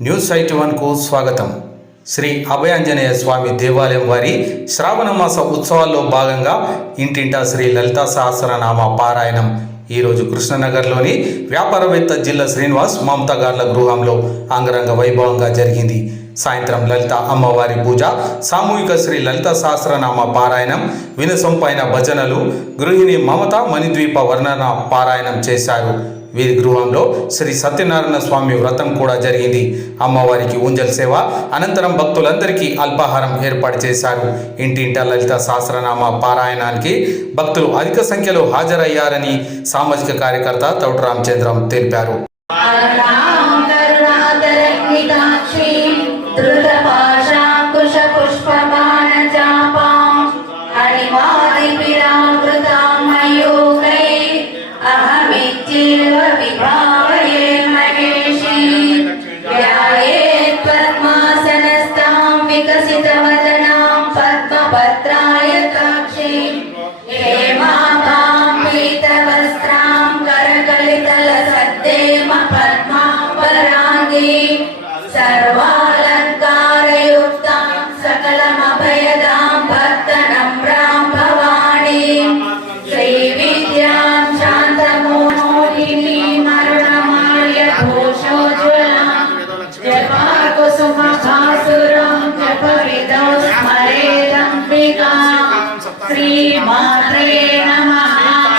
News 81కు స్వాగతం. శ్రీ అభయాంజనేయ స్వామి దేవాలయం వారి శ్రావణ మాస ఉత్సవాల్లో భాగంగా ఇంటింటా శ్రీ లలితా సహస్రనామ పారాయణం ఈరోజు కృష్ణనగర్లోని వ్యాపారవేత్త జిల్లా శ్రీనివాస్ మమతా గార్ల గృహంలో అంగరంగ వైభవంగా జరిగింది. సాయంత్రం లలిత అమ్మవారి పూజ, సామూహిక శ్రీ లలిత సహస్రనామ పారాయణం, వినసొంపైన భజనలు, గృహిణి మమత మణిద్వీప వర్ణన పారాయణం చేశారు. వీరి గృహంలో శ్రీ సత్యనారాయణ స్వామి వ్రతం కూడా జరిగింది. అమ్మవారికి ఊంజల్ సేవ అనంతరం భక్తులందరికీ అల్పాహారం ఏర్పాటు చేశారు. ఇంటింటా లలిత సహస్రనామ పారాయణానికి భక్తులు అధిక సంఖ్యలో హాజరయ్యారని సామాజిక కార్యకర్త తౌట రామచంద్రం తెలిపారు. శ్రీమాత్రే నమః.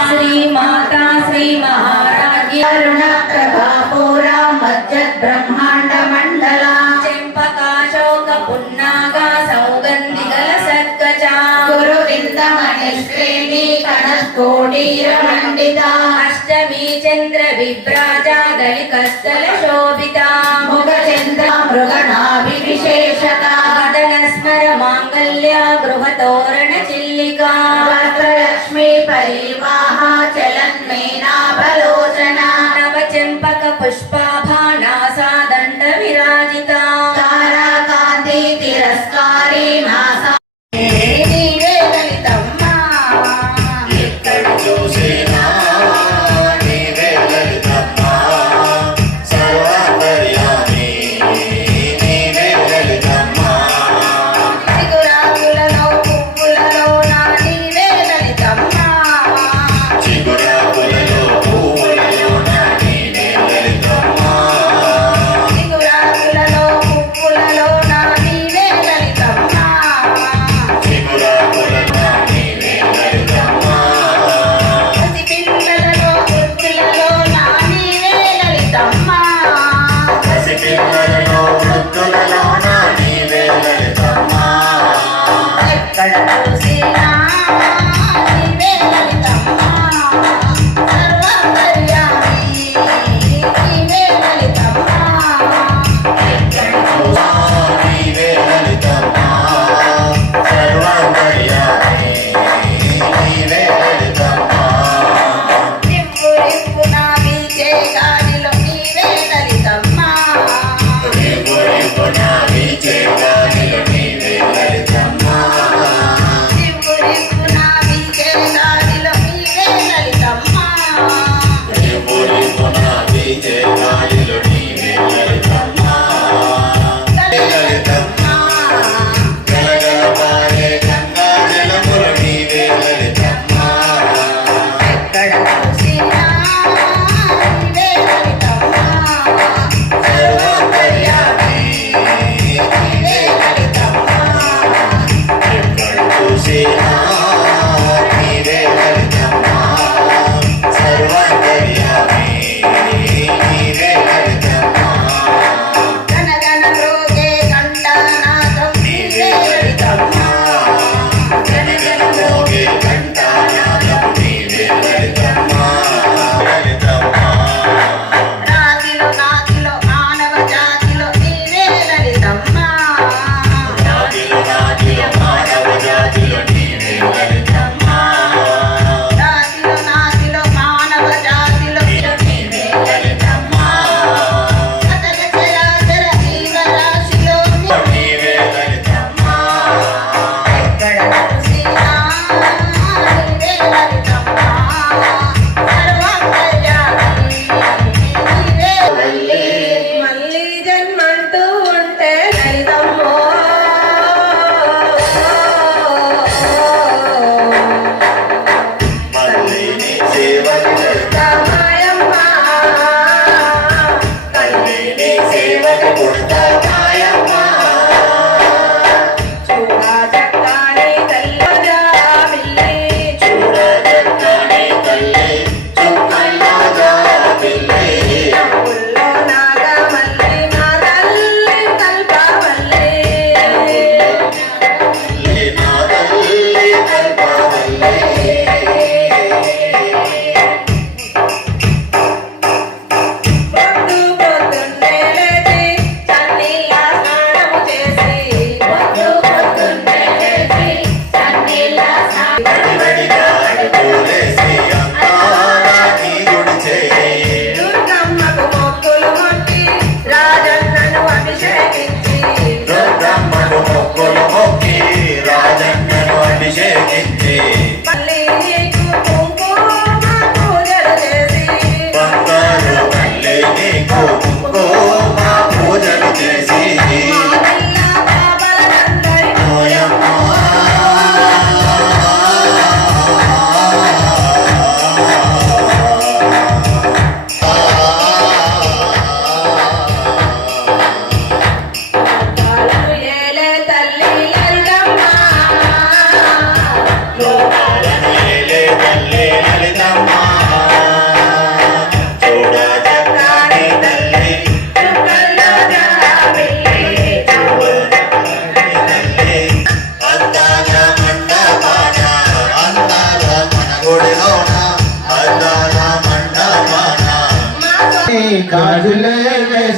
శ్రీమాతా శ్రీ మహారాజ్ఞి అరుణ ప్రభాపూరా మజ్జత్ బ్రహ్మాండ మండల చెంపకాశోక పున్నాగా సౌగంధిగల సద్గజ గురువిందమణిశ్రేణి కణకోటీర మండిత అష్టమి చంద్ర విభ్రాజా దళికస్థల శోభిత ముఖ చంద్ర మృగనాభి విశేషత స్మర మాంగళ్య గృహతోరణ చిల్లికా లక్ష్మీ పరివాహ చలన్మేనాభలోచన నవ చెంపక పుష్పాభానాసా దండ విరాజిత తారాకాంతి తిరస్కారీ నాసా నీవే లలితమ్మా ఎక్కడ చూసినా నీవే లలితమ్మా సర్వాంతర్యామి నీవే లలితమ్మా చిగురాకులలో పువ్వులలో నా నీవే లలితమ్మా చిగురాకులలో పువ్వులలో నా నీవే లలితమ్మా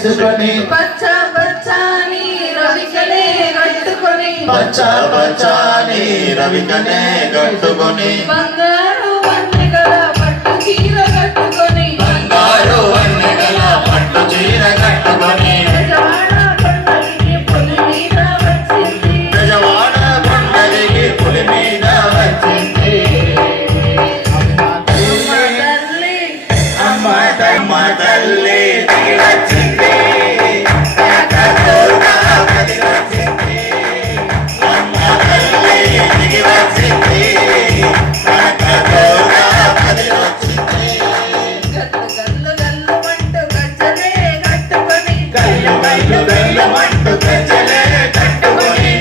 వేసుకొని పచ్చ పచ్చని రవికనే కట్టుకొని పచ్చ పచ్చని రవికనే కట్టుకొని బంగారు వన్నెగల పట్టు చీర కట్టుకొని బంగారు వన్నెగల పట్టు చీర కట్టుకొని బెజవాడ కొండకి పులి మీద వచ్చింది బెజవాడ కొండకి పులి మీద వచ్చింది అమ్మ అమ్మ తల్లి దిగి వచ్చింది కనకదుర్గ కదిలి వచ్చింది అమ్మ తల్లి దిగి వచ్చింది కనకదుర్గ కదిలి వచ్చింది గల్లు గల్లు మంటూ గజ్జలే కట్టుకొని గల్లు గల్లు గల్లు మంటూ గజ్జలే కట్టుకొని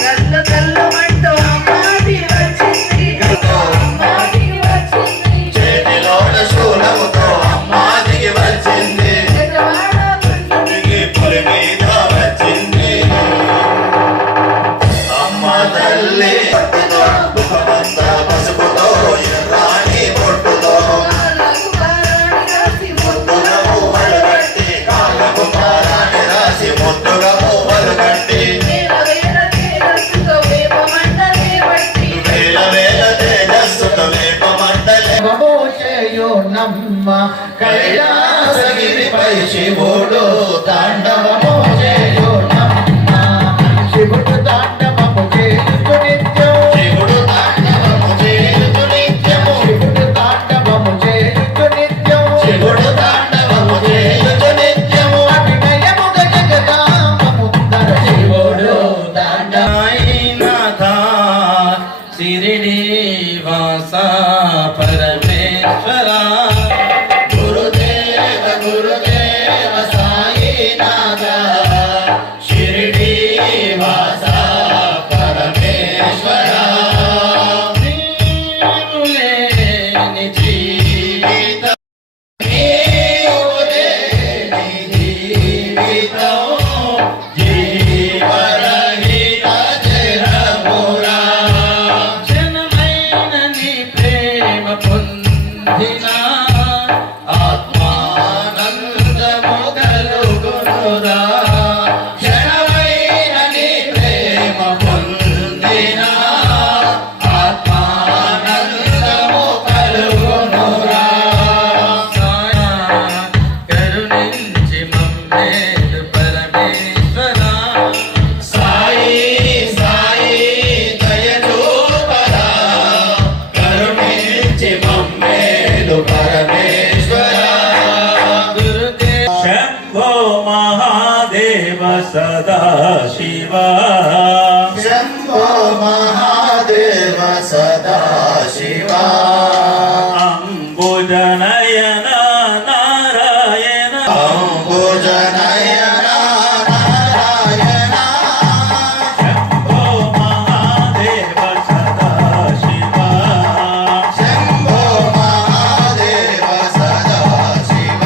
గల్లు గల్లు మంటూ అమ్మాది వచ్చింది అమ్మాది వచ్చింది చేతిలోన శూలముతో అమ్మ దిగి వచ్చింది బెజవాడ కొండకి దిగి పులి మీద వచ్చింది అమ్మ తల్లి పట్టుతో ముఖమంతా పసుపుతో ఎర్రాని బొట్టుతో కాళ్ళకు పారాణి రాసి ముద్దుగా పువ్వులు కట్టి కాళ్ళకు పారాని రాసి ముద్దుగా పువ్వులు కట్టి వేల వేల తేజస్సుతో వేపమంటనే పట్టి వేల వేల తేజస్సుతో వేపమంటలే నమ్మ కైలాసగిరిపై శివుడు తాండవము చేయు నమ్మ శివుడు తాండవము చేయుచు నిత్యము శివుడు తాండవము చేయుచు నిత్యము శివుడు తాండవము చేయుచు నిత్యము శివుడు తాండవము చేయుచు నిత్యము అభినయముగ జగదాంబముందర శివుడు తాండవైనాథ సిరిడి వాస పరమేశ్వర గురుదేవ గురుదేవ సాయినాథ షిరిడి వాస పరమేశ్వర నీవు లేని జీవితం నీవు లేని జీవితం జీవరహిత జరమురా జనమైన నీ ప్రేమ పొందిన ఆత్మానందము కలుగునురా జనమైన నీ ప్రేమ పొందిన ఆత్మానందము కలుగునురా కరుణించి మమ్మేలు పరమేశ్వర సాయి సాయి దయచూపరా కరుణించి మమ్మేలు పరమేశ్వర గురుదేవ శంభో మహాదేవ సదా శివ శంభో మహాదేవ సదా శివ అంబుజనయన నారాయణ అంబుజనయన నారాయణ శంభో మహాదేవ సదా శివ శంభో మహాదేవ సదా శివ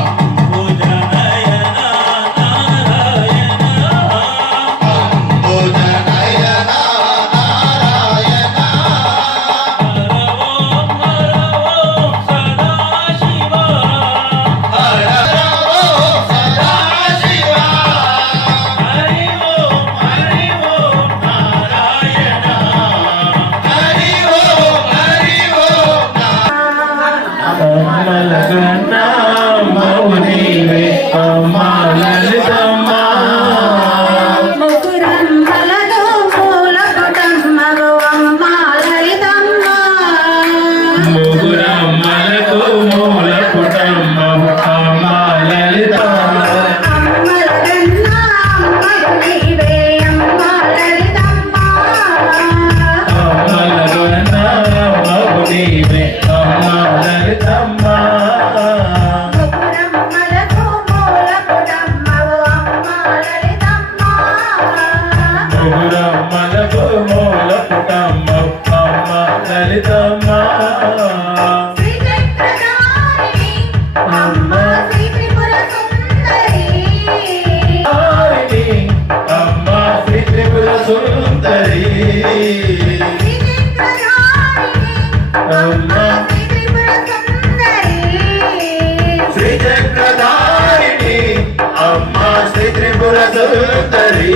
అంబుజనయన నారాయణ అంబుజనయన నారాయణ త్రిపుర సుందరి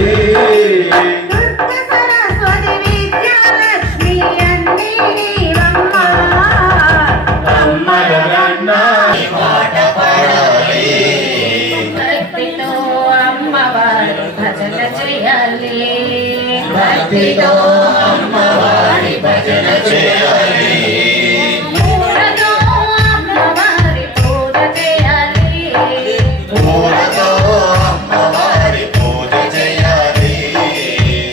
దుర్గ సరస్వతి విద్యాలక్ష్మి అన్నీ నీవమ్మ. భక్తితో అమ్మవారి భజన చేయాలి. భక్తితో అమ్మవారి భజన చేయాలి. పూలతో అమ్మవారి పూజ చేయాలి. పూలతో అమ్మవారి పూజ చేయాలి.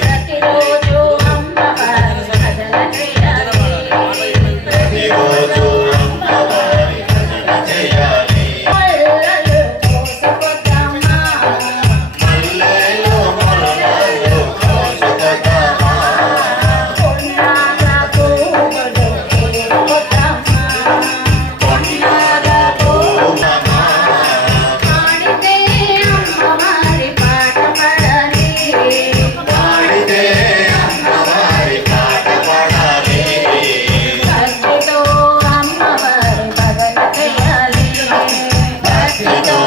ప్రతిరోజు అమ్మవారి భజన చేయాలి. ప్రతిరోజు అమ్మవారి భజన చేయాలి. మల్లెలు కోసుకొద్దమ్మా. మల్లెలు మొలకలు కోసుకొద్దమ్మా. పొన్నాగ పువ్వులు కోసుకొద్దమ్మా. పొన్నాగ పువ్వులమ్మా. పాడితే అమ్మవారి పాట పాడాలి. పాడితే అమ్మవారి పాట పాడాలి. భక్తితో అమ్మవారి భజన చేయాలి. భక్తితో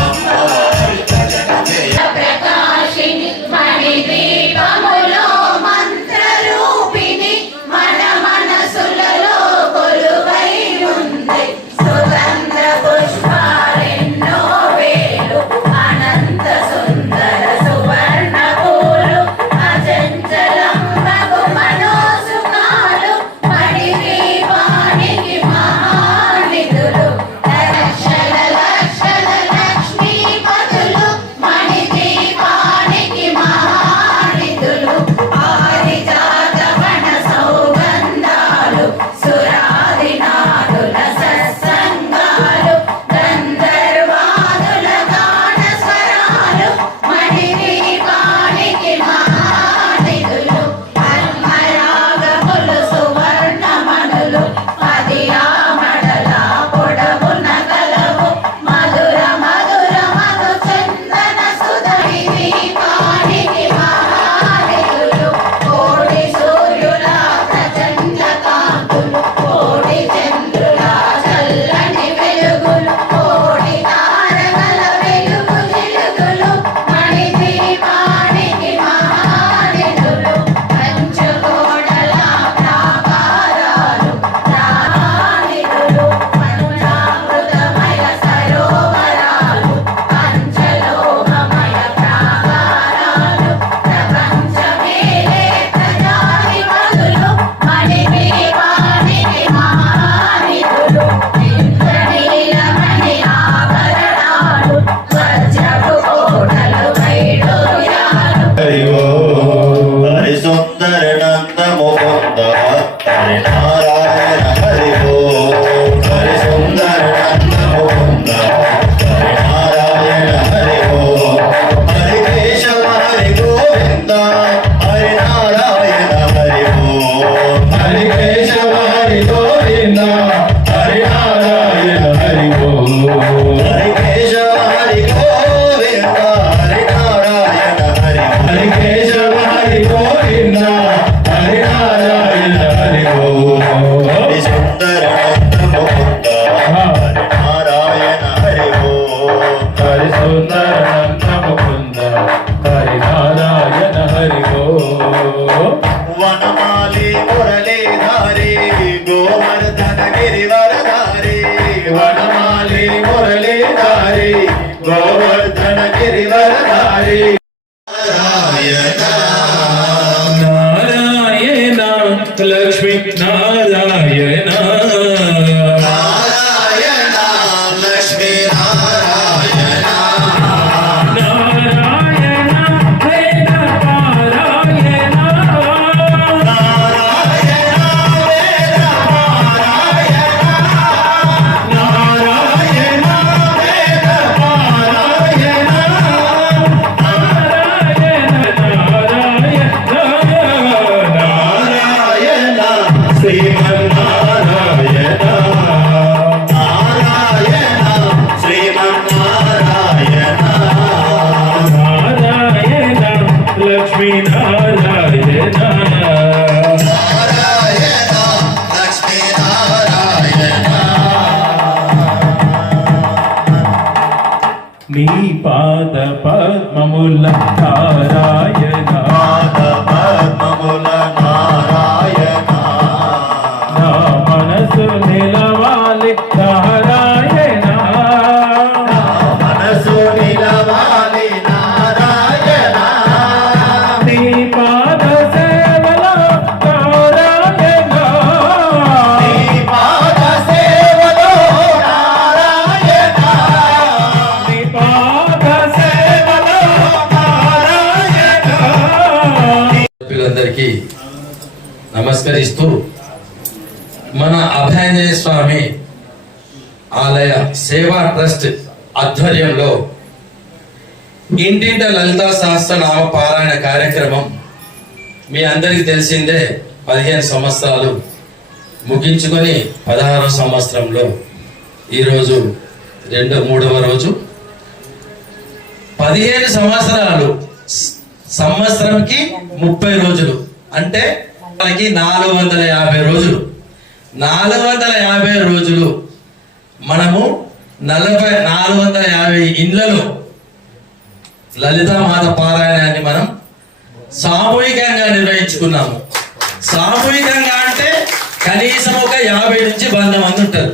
అమ్మవారి భజన చేయాలి. ప్రకాశిని మణి దీపములో మంత్రరూపిణి మన మనసులలో కొలువై ఉంది. సుగంధ పుష్పాలెన్నో వేలు అనంత సుందర సువర్ణ పూలు అచంచలంబగు మనోసుఖాలు మణి దీపానికి మహానిధులు. లక్షల లక్షల లక్ష్మీపతులు మణి దీపానికి మహానిధులు. పారిజాత వన సౌగంధాలు సురాదినాదుల సత్సంగాలు గంధర్వాదుల గాన స్వరాలు మణి దీపానికి మహానిధులు. పద్మరాగములు సువర్ణమణులు పది ఆమడల పొడవున గలవు మధుర మధుర మధు చందన సుధరి దీపానికి మహానిధులు. కోటి సూర్యుల ప్రచండ కాంతులు కోటి చంద్రుల చల్లని వెలుగులు కోటి తారకల వెలుగు జిలుగులు మణి దీపానికి మహానిధులు. పంచకోడల ప్రాకారాలు ప్రాణిధులు పంచామృతమయ సరోవరాలు పంచలోహమయ ప్రాకారాలు ప్రపంచమేలే ప్రజాధిపతులు మణి దీపానికి మహానిధులు. ఇంద్రనీలమణి ఆభరణాలు వజ్రపు కోటలు వైడూర్యాలు. హరి ఓం హరి సుందర నంద ముకుంద హరి నారాయణ హరి ఓం హరి సుందర నంద ముకుంద హరి నారాయణ హరి ఓం హరి కేశవ హరి గోవింద హరి నారాయణ హరి ఓం హరి కేశవ హరి గోవింద హరి నారాయణ హరి ఓం హరి కేశవ హరి గోవింద హరి నారాయణ హరి హరి కేశవ హరి గోవింద హరి నారాయణ హరి ఓం హరి సుందర నంద ముకుంద హరి నారాయణ హరి ఓం హరి సుందర నంద ముకుంద హరి నారాయణ హరి ఓ వనమాలి మురళీధారి గోవర్ధన గిరివరధారి వనమాలి మురళీధారి గోవర్ధన గిరివరధారి నారాయణ నారాయణ లక్ష్మీ నారాయణ నారాయణ లక్ష్మీ నారాయణ నారాయణ వేద పారాయణ నారాయణ వేద పారాయణ నారాయణ వేద పారాయణ పాద పద్మముల నారాయణ పాద పద్మముల నారాయణ నా మనసు నిలవాలి నారాయణ మనసు నిలవాలి నారాయణ నీ పాద సేవలో నారాయణ నీ పాద సేవలో నారాయణ నీ పాద సేవలో నారాయణ సభ్యులందరికీ నమస్కరిస్తూ మన అభయాంజనేయ స్వామి ఆలయ సేవా ట్రస్ట్ ఆధ్వర్యంలో ఇంటింట లలితా సహస్రనామ పారాయణ కార్యక్రమం మీ అందరికీ తెలిసిందే 15 సంవత్సరాలు ముగించుకొని 16వ సంవత్సరంలో ఈరోజు 3వ రోజు 15 సంవత్సరాలు సంవత్సరంకి 30 రోజులు అంటే మనకి 450 రోజులు 450 రోజులు మనము 450 ఇండ్లలో లలితామాత పారాయణాన్ని మనం సామూహికంగా నిర్వహించుకున్నాము. సామూహికంగా అంటే కనీసం ఒక 50 నుంచి 100 మంది ఉంటారు.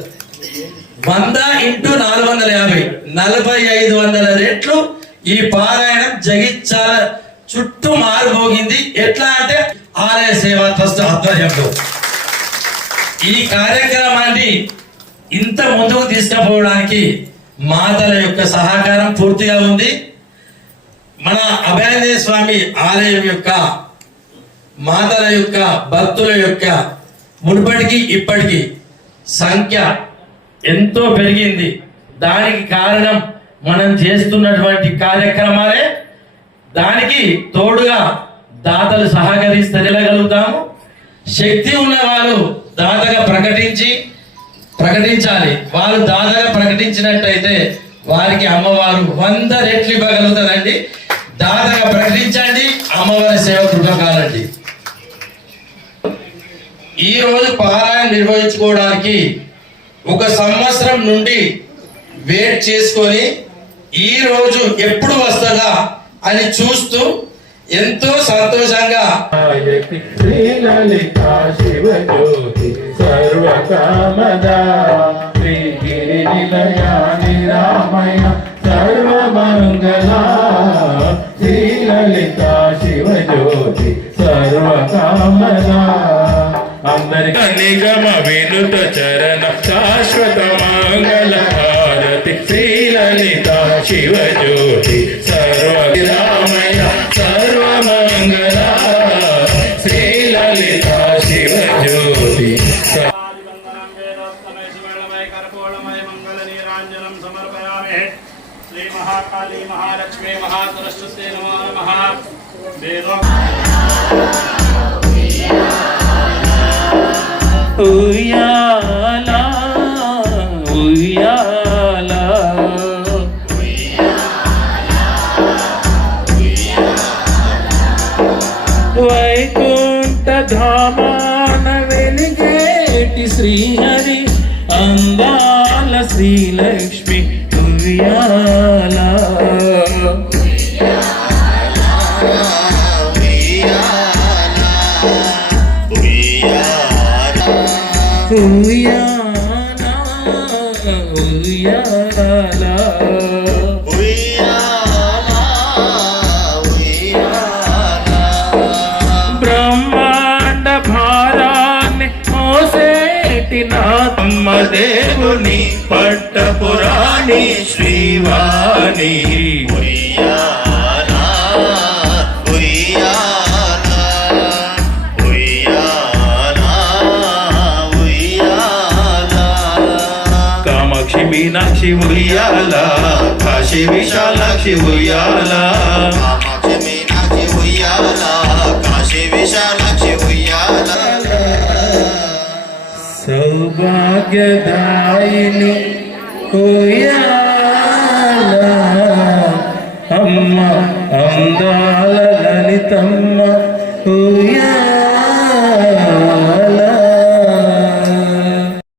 100 ఇంటూ 450 4500 రెట్లు ఈ పారాయణం జగిత్యాల చుట్టూ మారుమోగింది. ఎట్లా అంటే ఆలయ సేవా ట్రస్ట్ ఆధ్వర్యంలో ఈ కార్యక్రమాన్ని ఇంత ముందుకు తీసుకుపోవడానికి మాతల యొక్క సహకారం పూర్తిగా ఉంది. మన అభయాంజనేయ స్వామి ఆలయం యొక్క మాతల యొక్క భక్తుల యొక్క మునుపటికి ఇప్పటికి సంఖ్య ఎంతో పెరిగింది. దానికి కారణం మనం చేస్తున్నటువంటి కార్యక్రమాలే. దానికి తోడుగా దాతలు సహకరిస్తే వెళ్ళగలుగుతాము. శక్తి ఉన్న వాళ్ళు దాతగా ప్రకటించాలి. వాళ్ళు దాతగా ప్రకటించినట్టయితే వారికి అమ్మవారు 100 రెట్లు ఇవ్వగలుగుతారండి. దాతగా ప్రకటించండి, అమ్మవారి సేవ కృపకాలండి. ఈ రోజు పారాయణ నిర్వహించుకోవడానికి 1 సంవత్సరం నుండి వెయిట్ చేసుకొని ఈ రోజు ఎప్పుడు వస్తుందా అని చూస్తూ ఎంతో సంతోషంగా శ్రీలలితా శివజ్యోతి సర్వకామదా శ్రీగిరి నిలయా నిరామయ సర్వమంగళా శ్రీలలితా శివజ్యోతి సర్వకామదా అందరికీ నిగమ వినుత చరణ శాశ్వత మంగళ భారతి శ్రీలలితా శివజ్యోతి సర్వరామయ సర్వమంగళ శ్రీలలితా శివజ్యోతి శ్రీ మహాకాళీ మహాలక్ష్మీ మహాసరస్వతి నమో నమః. ఉయ్యాలా ఉయ్యాలా వైకుంఠ ధామాన వెలిగేటి శ్రీహరి అందాల శ్రీలక్ష్మి ఉయ్యాలా ఉయ్యాలా ఉయ్యాలా బ్రహ్మాండ భారాన్ని మోసేటి నాథమ్మ దేవుని పట్టపురాణి శ్రీవాణి కామాక్షి మీనాక్షి ఉయ్యాల కాశీ విశాలాక్షి ఉయ్యాల సౌభాగ్యదాయిని ఉయ్యాల అమ్మ అందాల లలితమ్మ ఉయ్యాల